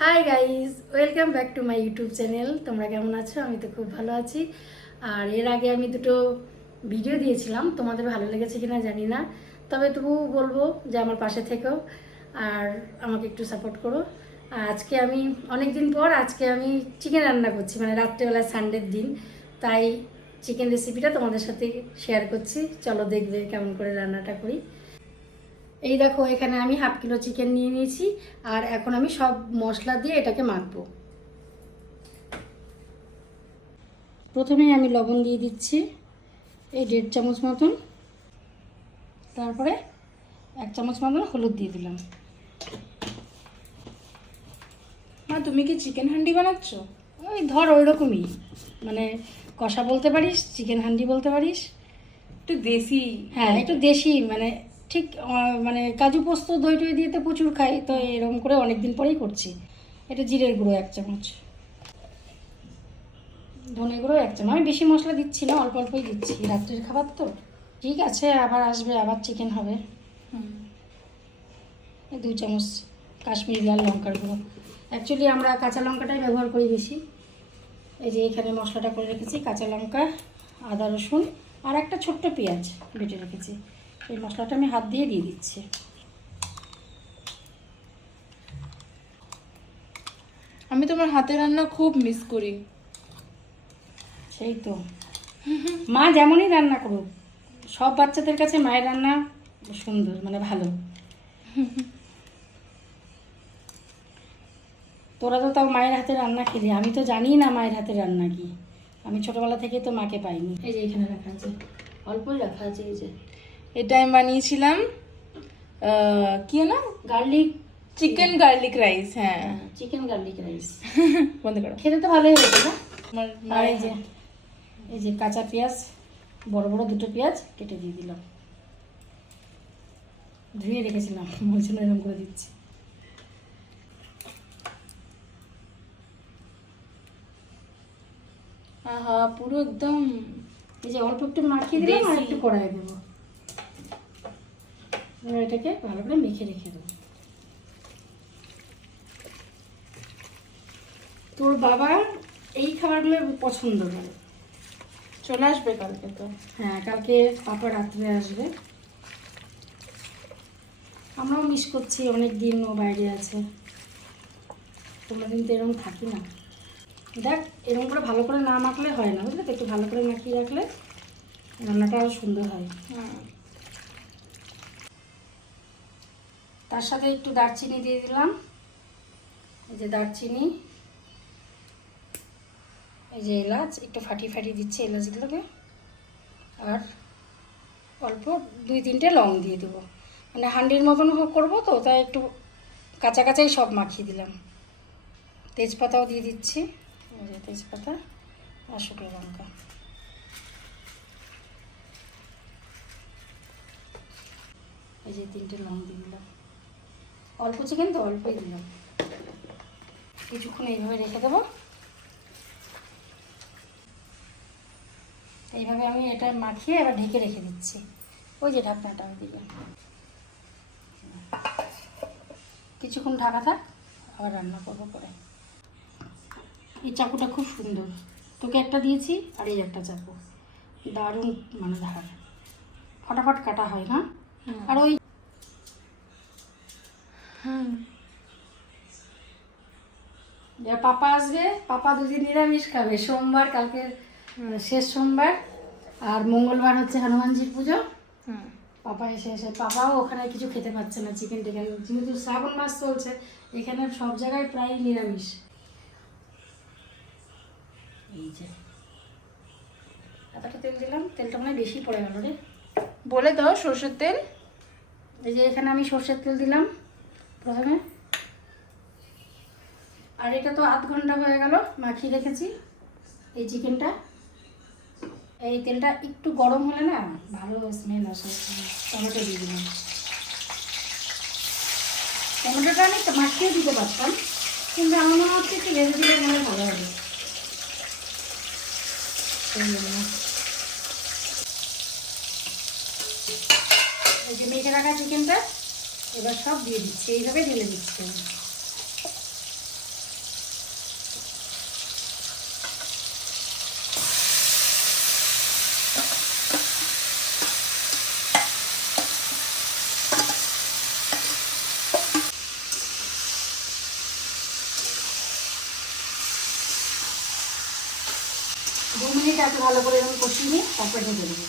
Hi guys, welcome back to my YouTube channel. তোমরা কেমন আছো? আমি তো খুব ভালো আছি। আর এর আগে আমি দুটো ভিডিও দিয়েছিলাম, তোমাদের ভালো লেগেছে কিনা জানি না, তবে তবু বলবো যে আমার পাশে থেকেও আর আমাকে একটু সাপোর্ট করো। আর আজকে আমি অনেক দিন পর আমি চিকেন রান্না করছি, মানে রাত্রেবেলা সানডের দিন, তাই চিকেন রেসিপিটা তোমাদের সাথে শেয়ার করছি। চলো দেখবে কেমন করে রান্নাটা করি। এই দেখো, এখানে আমি 1/2 কিলো চিকেন নিয়ে নিয়েছি। আর এখন আমি সব মশলা দিয়ে এটাকে মাখবো। প্রথমেই আমি লবণ দিয়ে দিচ্ছি, এই 1.5 চামচ মতন। তারপরে 1 চামচ মতন হলুদ দিয়ে দিলাম। মা, তুমি কি চিকেন হান্ডি বানাচ্ছ? ওই ধর ওই রকমই, মানে কষা বলতে পারিস, চিকেন হান্ডি বলতে পারিস। একটু দেশি। হ্যাঁ, একটু দেশি, মানে ঠিক মানে কাজু পোস্ত দই টই দিয়ে তো প্রচুর খাই, তো এরকম করে অনেক দিন পরেই করছি। এটা জিরের গুঁড়ো 1 চামচ, ধনে গুঁড়ো 1 চামচ। আমি বেশি মশলা দিচ্ছি না, অল্প অল্পই দিচ্ছি, রাত্রির খাবার তো। ঠিক আছে, আবার আসবে, আবার চিকেন হবে। 2 চামচ কাশ্মীরি লাল লঙ্কার গুঁড়ো। অ্যাকচুয়ালি আমরা কাঁচা লঙ্কাটাই ব্যবহার করি বেশি। এই যে এখানে মশলাটা করে রেখেছি, কাঁচা লঙ্কা, আদা রসুন আর একটা ছোট্ট পেঁয়াজ বেটে রেখেছি। এই মশলাটা আমি হাত দিয়ে দিচ্ছি। আমি তোমার হাতের রান্না খুব মিস করি। সেই তো, মা যেমনই রান্না করুক, সব বাচ্চাদের কাছে মায়ের রান্না সুন্দর, মানে ভালো। তোরা তো তাও মায়ের হাতে রান্না খেলি, আমি তো জানি না মায়ের হাতে রান্না কি। আমি ছোটবেলা থেকেই তো মাকে পাইনি। এই যে এখানে রাখা আছে, অল্পই রাখা আছে। এই যে এটা আমি বানিয়েছিলাম, কি না, গার্লিক চিকেন গার্লিক রাইস। হ্যাঁ, চিকেন গার্লিক রাইস। বন্ধ করো। খেতে তো ভালোই হয়েছে না? আমার আর মায়ের এই যে কাঁচা পেঁয়াজ, বড় বড় 2টো পেঁয়াজ কেটে দিয়ে দিলাম। ধুয়ে রেখেছিলাম, ওই জন্য এরকম করে দিচ্ছি। আহা, পুরো একদম। এই যে অল্প একটু মাখিয়ে দিলাম আর দেশি। একটু কড়াই দেবো। এবার এটাকে ভালো করে মেখে রেখে দেবো। তোর বাবা এই খাবারগুলো পছন্দ করে। চলে আসবে কালকে তো। হ্যাঁ, কালকে পাপা রাত্রে আসবে। আমরাও মিস করছি, অনেক দিন ও বাইরে আছে। তোমরা দিন তো এরকম থাকি না। দেখ, এরকম করে ভালো করে না মাখলে হয় না, বুঝলে তো? একটু ভালো করে মাখিয়ে রাখলে রান্নাটা আরও সুন্দর হয়। তার সাথে একটু দারচিনি দিয়ে দিলাম। এই যে দারচিনি, এই যে এলাচ, একটু ফাটিয়ে ফাটিয়ে দিচ্ছি এলাচগুলোকে। আর অল্প 2-3টে লং দিয়ে দেবো, মানে হান্ডির মতন করবো তো, তাই একটু কাঁচা কাঁচাই সব মাখিয়ে দিলাম। তেজপাতাও দিয়ে দিচ্ছি, এই যে তেজপাতা আর শুকনো লঙ্কা। এই যে 3টে লং দিয়ে দিলাম। অল্প চিকেন তো অল্পই দিলাম। কিছুক্ষণ এইভাবে রেখে দেবো। এইভাবে আমি এটা মাখিয়ে এবার ঢেকে রেখে দিচ্ছি। ওই যে ঢাকনাটা ওইদিকে, কিছুক্ষণ ঢাকা থাক, আবার রান্না করবো পরে। এই চাকুটা খুব সুন্দর, তোকে একটা দিয়েছি, আর এই একটা চাকু দারুণ, মানে ধার, ফটাফট কাটা হয় না। আর ওই পাপা আসবে, পাপা 2 দিন নিরামিষ খাবে। সোমবার কালকে শেষ সোমবার, আর মঙ্গলবার হচ্ছে হনুমানজির পুজো। পাপা এসে পাপাও ওখানে কিছু খেতে পাচ্ছে না, চিকেন টিকেন, যেহেতু শ্রাবণ মাস চলছে, এখানে সব জায়গায় প্রায় নিরামিষ। এই যে এতটা তেল দিলাম, তেলটা মানে বেশি পড়ে গেল রে। বলে দাও সরষের তেল। এই যে এখানে আমি সর্ষের তেল দিলাম প্রথমে। আর এটা তো আধ ঘন্টা হয়ে গেল মাখিয়ে রেখেছি এই চিকেনটা। এই তেলটা একটু গরম হলে না ভালো স্মেল আসে। টমেটো দিয়ে দিলাম। টমেটোটা আমি মাখিয়ে দিতে পারতাম, কিন্তু আমার মনে হচ্ছে একটু ভেজে দিলে মনে ভালো হবে। এই যে মেখে রাখা চিকেনটা এবার সব দিয়ে দিচ্ছি, এইভাবে ঢেলে দিচ্ছি আমি। 2 মিনিট এত ভালো করে এরকম কষিয়ে নিই, তারপর ঢেকে দেবো।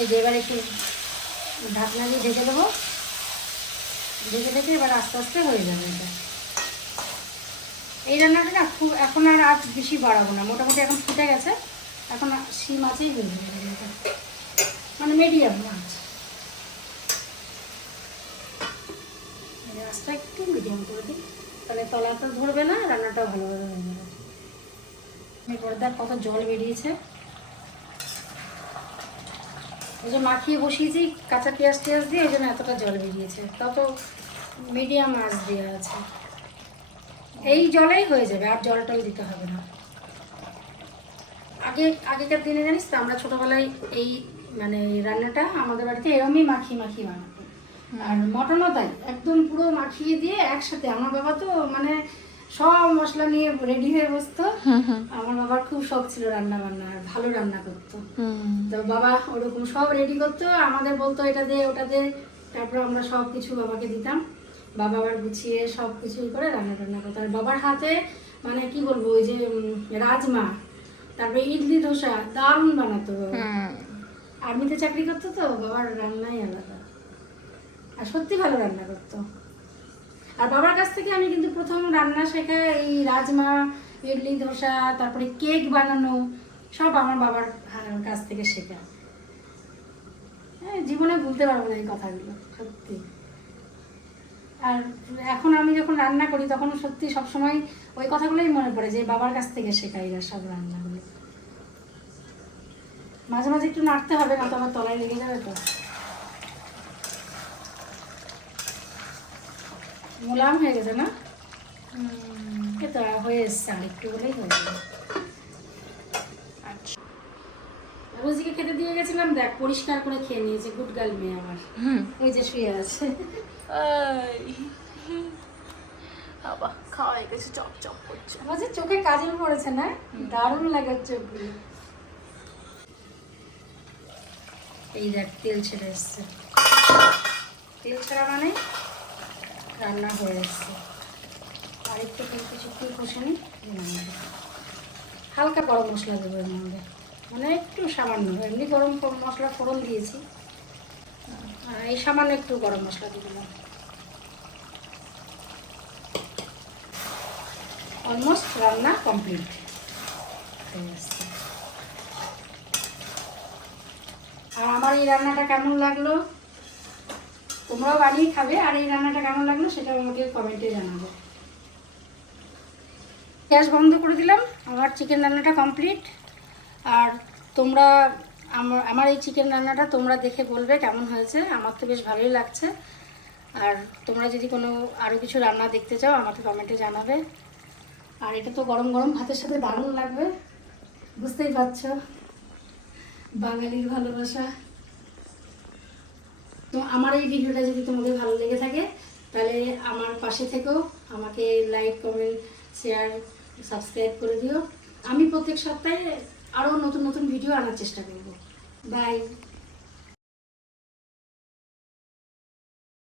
এই যে এবার একটু ঢাকনা দিয়ে ঢেকে দেবো, ঢেকে এবার আস্তে আস্তে হয়ে যাবে এটা। এই রান্নাটা না খুব এখন আর আজ বেশি বাড়াবো না, মোটামুটি এখন ফুটে গেছে, এখন শিম মাছেই হয়ে যাবে রান্নাটা, মানে মিডিয়াম মাছ। মাছটা একটু মিডিয়াম করে দিই, তাহলে তলা তো ধরবে না, রান্নাটাও ভালোভাবে হয়ে যাবে। এরপর দেখ কত জল বেরিয়েছে, এই যে মাখিয়ে বসিয়েছি কাঁচা পেঁয়াজ টিয়াজ দিয়ে, এই জন্য এতটা জল বেরিয়েছে, তত মিডিয়াম মাছ দেওয়া আছে, এই জলেই হয়ে যাবে, আর জলটাও দিতে হবে না। আগেকার দিনে জানিস তো, আমরা ছোটোবেলায় এই মানে রান্নাটা আমাদের বাড়িতে এরমই মাখিয়ে মাখিয়ে বানাতো, আর মটনও তাই একদম পুরো মাখিয়ে দিয়ে একসাথে। আমার বাবা তো মানে সব মশলা নিয়ে রেডি হয়ে বসতো, আমার বাবার খুব শখ ছিল রান্না বান্না, আর ভালো রান্না করতো। তো বাবা ওরকম সব রেডি করতো, আমাদের বলতো এটা দে ওটা দে, তারপর আমরা সব কিছু বাবাকে দিতাম, বাবা আবার গুছিয়ে সব কিছুই করে রান্না টান্না করতো। আর বাবার হাতে মানে কি বলবো, ওই যে রাজমা, তারপরে ইডলি ধোসা দারুণ বানাতো বাবা। আর্মিতে চাকরি করতো তো, বাবার রান্নাই আলাদা, আর সত্যি ভালো রান্না করতো। আর বাবার কাছ থেকে আমি কিন্তু প্রথম রান্না শেখা এই রাজমা, ইডলি ধোসা, তারপরে কেক বানানো, সব আমার বাবার কাছ থেকে শেখা। হ্যাঁ, জীবনে ভুলতে পারবো না এই কথাগুলো, সত্যি। আর এখন আমি যখন রান্না করি তখন সত্যি সবসময় ওই কথাগুলোই মনে পড়ে, যে বাবার কাছ থেকে শেখা এরা সব রান্নাগুলো। মাঝে মাঝে একটু নাড়তে হবে, না তো আবার তলায় লেগে যাবে তো। মোলাম হয়ে গেছে না? এটা হয়ে এসছে, আর একটু হলেই হয়ে যাবে। আচ্ছা, রোজিকে খেতে দিয়ে গেছিলাম, দেখ পরিষ্কার করে খেয়ে নিয়েছে, গুড গার্ল মেয়ে আমার। ওই যে শুয়ে আছে। বাবা খাওয়া হয়ে গেছে, চপ চপ করছে। বলছে চোখে কাজল পড়েছে না, দারুণ লাগে চোখগুলো। এই দেখ তেল ছেড়ে এসছে, তেল ছাড়া মানে রান্না হয়ে এসছে। আর একটু কিছুক্ষণ কষে নিই, হালকা গরম মশলা দেবো এর মধ্যে, মানে একটু সামান্য, এমনি গরম মশলা ফোড়ন দিয়েছি, আর এই সামান্য একটু গরম মশলা দিয়ে দিলাম। অলমোস্ট রান্না কমপ্লিট হয়ে আসছে। আর আমার এই রান্নাটা কেমন লাগলো, তোমরাও বানিয়ে খাবে, আর এই রান্নাটা কেমন লাগলো সেটা আমাকে কমেন্টে জানাবে। গ্যাস বন্ধ করে দিলাম, আমার চিকেন রান্নাটা কমপ্লিট। আর তোমরা আমার এই চিকেন রান্নাটা তোমরা দেখে বলবে কেমন হয়েছে, আমার তো বেশ ভালোই লাগছে। আর তোমরা যদি কোনো আরও কিছু রান্না দেখতে চাও আমাকে কমেন্টে জানাবে। আর এটা তো গরম গরম ভাতের সাথে দারুণ লাগবে, বুঝতেই পারছো বাঙালির ভালোবাসা। তো আমার এই ভিডিওটা যদি তোমাদের ভালো লেগে থাকে তাহলে আমার পাশে থেকেও আমাকে লাইক, কমেন্ট, শেয়ার, সাবস্ক্রাইব করে দিও। আমি প্রত্যেক সপ্তাহে আরও নতুন নতুন ভিডিও আনার চেষ্টা করব। বাই।